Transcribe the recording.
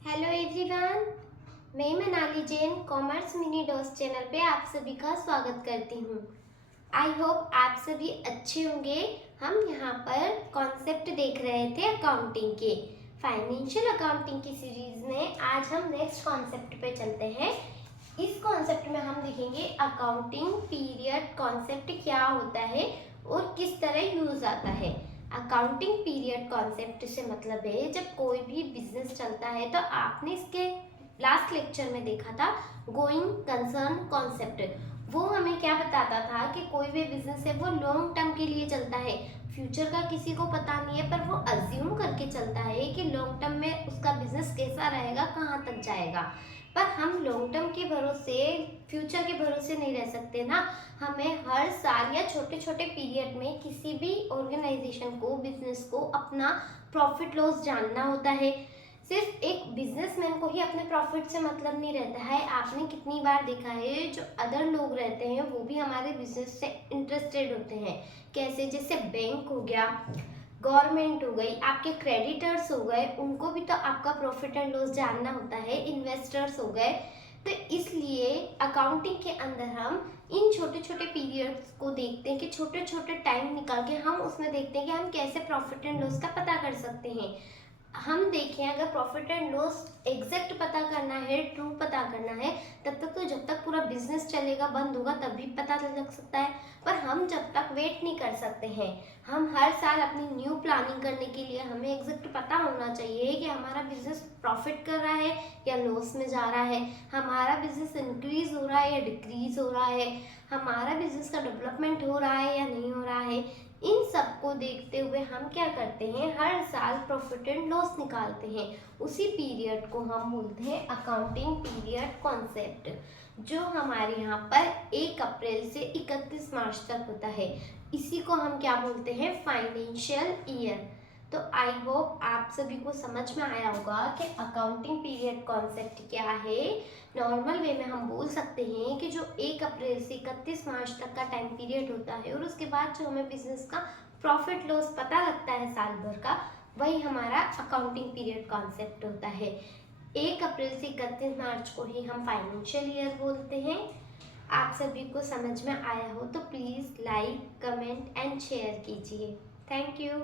Hello everyone, मैं Manali Jain commerce mini dose channel पे आप सभी का स्वागत करती हूँ। आई होप आप सभी अच्छे होंगे। हम यहाँ पर कॉन्सेप्ट देख रहे थे अकाउंटिंग के। फाइनेंशियल अकाउंटिंग की सीरीज में आज हम नेक्स्ट कॉन्सेप्ट पे चलते हैं। इस कॉन्सेप्ट में हम देखेंगे अकाउंटिंग पीरियड कॉन्सेप्ट क्या होता है और किस तरह यूज आता है। अकाउंटिंग पीरियड कॉन्सेप्ट से मतलब है जब कोई भी बिजनेस चलता है, तो आपने इसके लास्ट लेक्चर में देखा था गोइंग कंसर्न कॉन्सेप्ट। वो हमें क्या बताता था कि कोई भी बिजनेस है वो लॉन्ग टर्म के लिए चलता है। फ्यूचर का किसी को पता नहीं है, पर वो अज्यूम करके चलता है कि लॉन्ग टर्म में उसका बिजनेस कैसा रहेगा, कहाँ तक जाएगा। पर हम लॉन्ग टर्म के भरोसे, फ्यूचर के भरोसे नहीं रह सकते ना। हमें हर साल या छोटे छोटे पीरियड में किसी भी ऑर्गेनाइजेशन को, बिजनेस को अपना प्रॉफिट लॉस जानना होता है। सिर्फ एक बिजनेसमैन को ही अपने प्रॉफिट से मतलब नहीं रहता है। आपने कितनी बार देखा है जो अदर लोग रहते हैं वो भी हमारे बिजनेस से इंटरेस्टेड होते हैं। कैसे? जैसे बैंक हो गया, गवर्नमेंट हो गई, आपके क्रेडिटर्स हो गए, उनको भी तो आपका प्रॉफिट एंड लॉस जानना होता है। इन्वेस्टर्स हो गए। तो इसलिए अकाउंटिंग के अंदर हम इन छोटे छोटे पीरियड्स को देखते हैं कि छोटे छोटे टाइम निकाल के हम उसमें देखते हैं कि हम कैसे प्रॉफिट एंड लॉस का पता कर सकते हैं। हम देखें, अगर प्रॉफिट एंड लॉस एग्जैक्ट पता करना है, ट्रू पता करना है, तब तक तो जब तक पूरा बिजनेस चलेगा, बंद होगा, तभी पता लग सकता है। पर हम जब तक वेट नहीं कर सकते हैं। हम हर साल अपनी न्यू प्लानिंग करने के लिए हमें एग्जैक्ट पता होना चाहिए कि हमारा बिजनेस प्रॉफिट कर रहा है या लॉस में जा रहा है, हमारा बिजनेस इंक्रीज हो रहा है या डिक्रीज हो रहा है, हमारा बिजनेस का डेवलपमेंट हो रहा है या नहीं हो रहा है। इन सब को देखते हुए हम क्या करते हैं, हर साल प्रॉफिट एंड लॉस निकालते हैं। उसी पीरियड को हम बोलते हैं अकाउंटिंग पीरियड कॉन्सेप्ट, जो हमारे यहाँ पर 1 अप्रैल से 31 मार्च तक होता है। इसी को हम क्या बोलते हैं, फाइनेंशियल ईयर। तो आई होप आप सभी को समझ में आया होगा कि अकाउंटिंग पीरियड कॉन्सेप्ट क्या है। नॉर्मल वे में हम बोल सकते हैं कि जो 1 अप्रैल से 31 मार्च तक का टाइम पीरियड होता है और उसके बाद जो हमें बिजनेस का प्रॉफिट लॉस पता लगता है साल भर का, वही हमारा अकाउंटिंग पीरियड कॉन्सेप्ट होता है। 1 अप्रैल से 31 मार्च को ही हम फाइनेंशियल ईयर बोलते हैं। आप सभी को समझ में आया हो तो please like, comment and share कीजिए। Thank you.